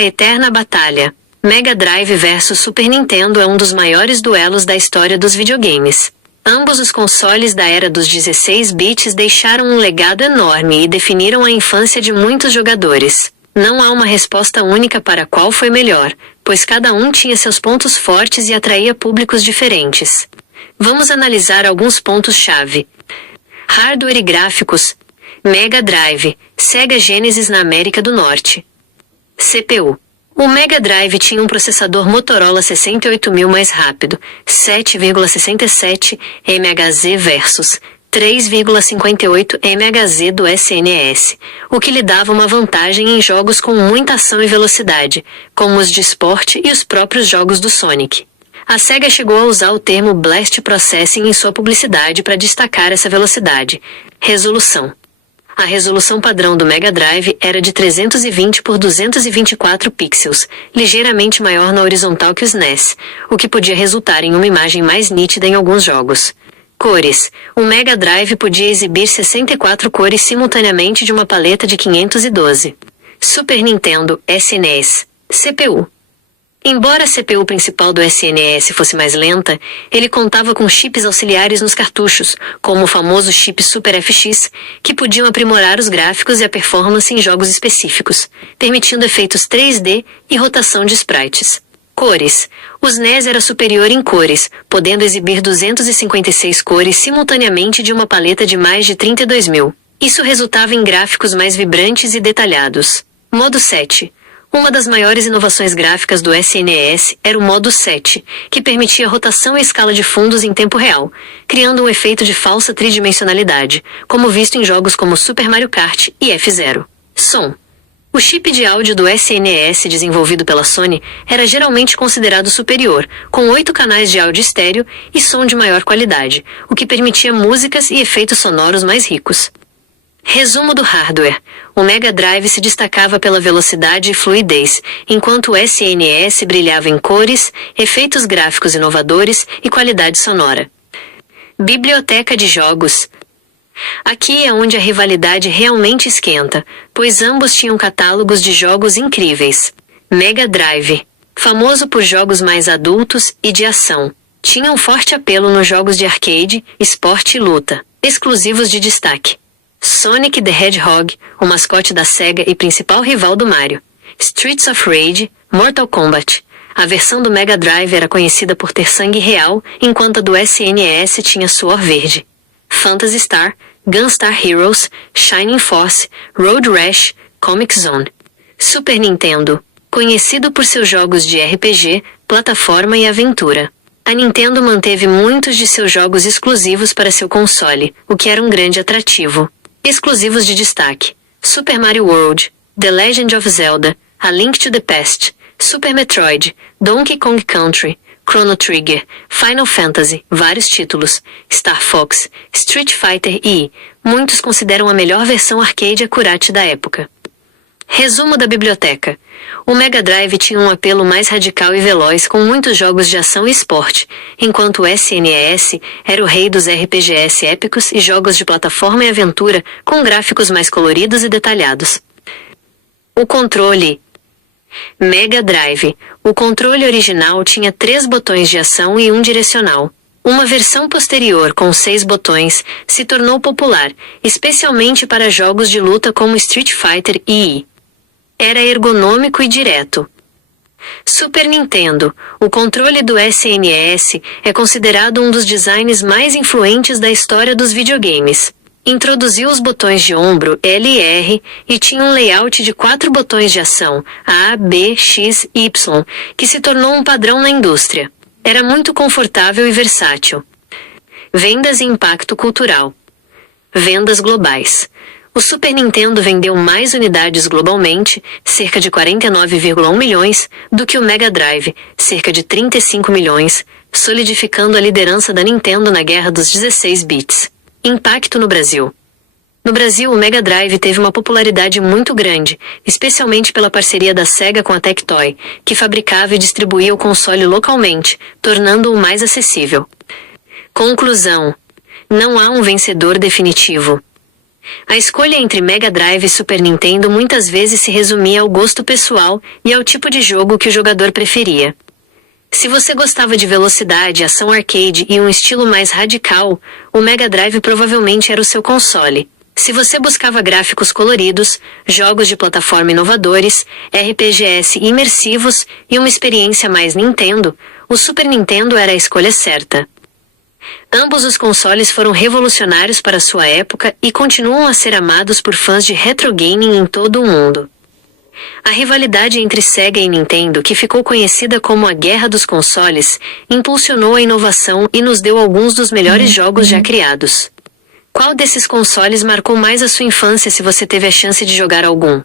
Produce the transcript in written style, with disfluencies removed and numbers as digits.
A eterna batalha. Mega Drive vs Super Nintendo é um dos maiores duelos da história dos videogames. Ambos os consoles da era dos 16 bits deixaram um legado enorme e definiram a infância de muitos jogadores. Não há uma resposta única para qual foi melhor, pois cada um tinha seus pontos fortes e atraía públicos diferentes. Vamos analisar alguns pontos-chave. Hardware e gráficos. Mega Drive, Sega Genesis na América do Norte. CPU. O Mega Drive tinha um processador Motorola 68000 mais rápido, 7,67 MHz versus 3,58 MHz do SNES, o que lhe dava uma vantagem em jogos com muita ação e velocidade, como os de esporte e os próprios jogos do Sonic. A Sega chegou a usar o termo Blast Processing em sua publicidade para destacar essa velocidade. Resolução. A resolução padrão do Mega Drive era de 320 por 224 pixels, ligeiramente maior na horizontal que o SNES, o que podia resultar em uma imagem mais nítida em alguns jogos. Cores. O Mega Drive podia exibir 64 cores simultaneamente de uma paleta de 512. Super Nintendo, SNES. CPU. Embora a CPU principal do SNES fosse mais lenta, ele contava com chips auxiliares nos cartuchos, como o famoso chip Super FX, que podiam aprimorar os gráficos e a performance em jogos específicos, permitindo efeitos 3D e rotação de sprites. Cores. O SNES era superior em cores, podendo exibir 256 cores simultaneamente de uma paleta de mais de 32.000. Isso resultava em gráficos mais vibrantes e detalhados. Modo 7. Uma das maiores inovações gráficas do SNES era o modo 7, que permitia rotação e escala de fundos em tempo real, criando um efeito de falsa tridimensionalidade, como visto em jogos como Super Mario Kart e F-Zero. Som. O chip de áudio do SNES desenvolvido pela Sony era geralmente considerado superior, com 8 canais de áudio estéreo e som de maior qualidade, o que permitia músicas e efeitos sonoros mais ricos. Resumo do hardware. O Mega Drive se destacava pela velocidade e fluidez, enquanto o SNES brilhava em cores, efeitos gráficos inovadores e qualidade sonora. Biblioteca de jogos. Aqui é onde a rivalidade realmente esquenta, pois ambos tinham catálogos de jogos incríveis. Mega Drive, famoso por jogos mais adultos e de ação, tinha um forte apelo nos jogos de arcade, esporte e luta, exclusivos de destaque. Sonic the Hedgehog, o mascote da Sega e principal rival do Mario. Streets of Rage, Mortal Kombat. A versão do Mega Drive era conhecida por ter sangue real, enquanto a do SNES tinha suor verde. Phantasy Star, Gunstar Heroes, Shining Force, Road Rash, Comic Zone. Super Nintendo, conhecido por seus jogos de RPG, plataforma e aventura. A Nintendo manteve muitos de seus jogos exclusivos para seu console, o que era um grande atrativo. Exclusivos de destaque: Super Mario World, The Legend of Zelda, A Link to the Past, Super Metroid, Donkey Kong Country, Chrono Trigger, Final Fantasy, vários títulos, Star Fox, Street Fighter e, muitos consideram a melhor versão arcade accurate da época. Resumo da biblioteca. O Mega Drive tinha um apelo mais radical e veloz com muitos jogos de ação e esporte, enquanto o SNES era o rei dos RPGs épicos e jogos de plataforma e aventura com gráficos mais coloridos e detalhados. O controle. Mega Drive. O controle original tinha 3 botões de ação e um direcional. Uma versão posterior com 6 botões se tornou popular, especialmente para jogos de luta como Street Fighter e era ergonômico e direto. Super Nintendo. O controle do SNES é considerado um dos designs mais influentes da história dos videogames. Introduziu os botões de ombro L e R e tinha um layout de 4 botões de ação A, B, X, Y, que se tornou um padrão na indústria. Era muito confortável e versátil. Vendas e impacto cultural. Vendas globais. O Super Nintendo vendeu mais unidades globalmente, cerca de 49,1 milhões, do que o Mega Drive, cerca de 35 milhões, solidificando a liderança da Nintendo na guerra dos 16 bits. Impacto no Brasil. No Brasil, o Mega Drive teve uma popularidade muito grande, especialmente pela parceria da Sega com a Tectoy, que fabricava e distribuía o console localmente, tornando-o mais acessível. Conclusão. Não há um vencedor definitivo. A escolha entre Mega Drive e Super Nintendo muitas vezes se resumia ao gosto pessoal e ao tipo de jogo que o jogador preferia. Se você gostava de velocidade, ação arcade e um estilo mais radical, o Mega Drive provavelmente era o seu console. Se você buscava gráficos coloridos, jogos de plataforma inovadores, RPGs imersivos e uma experiência mais Nintendo, o Super Nintendo era a escolha certa. Ambos os consoles foram revolucionários para sua época e continuam a ser amados por fãs de retro gaming em todo o mundo. A rivalidade entre Sega e Nintendo, que ficou conhecida como a Guerra dos Consoles, impulsionou a inovação e nos deu alguns dos melhores jogos já criados. Qual desses consoles marcou mais a sua infância se você teve a chance de jogar algum?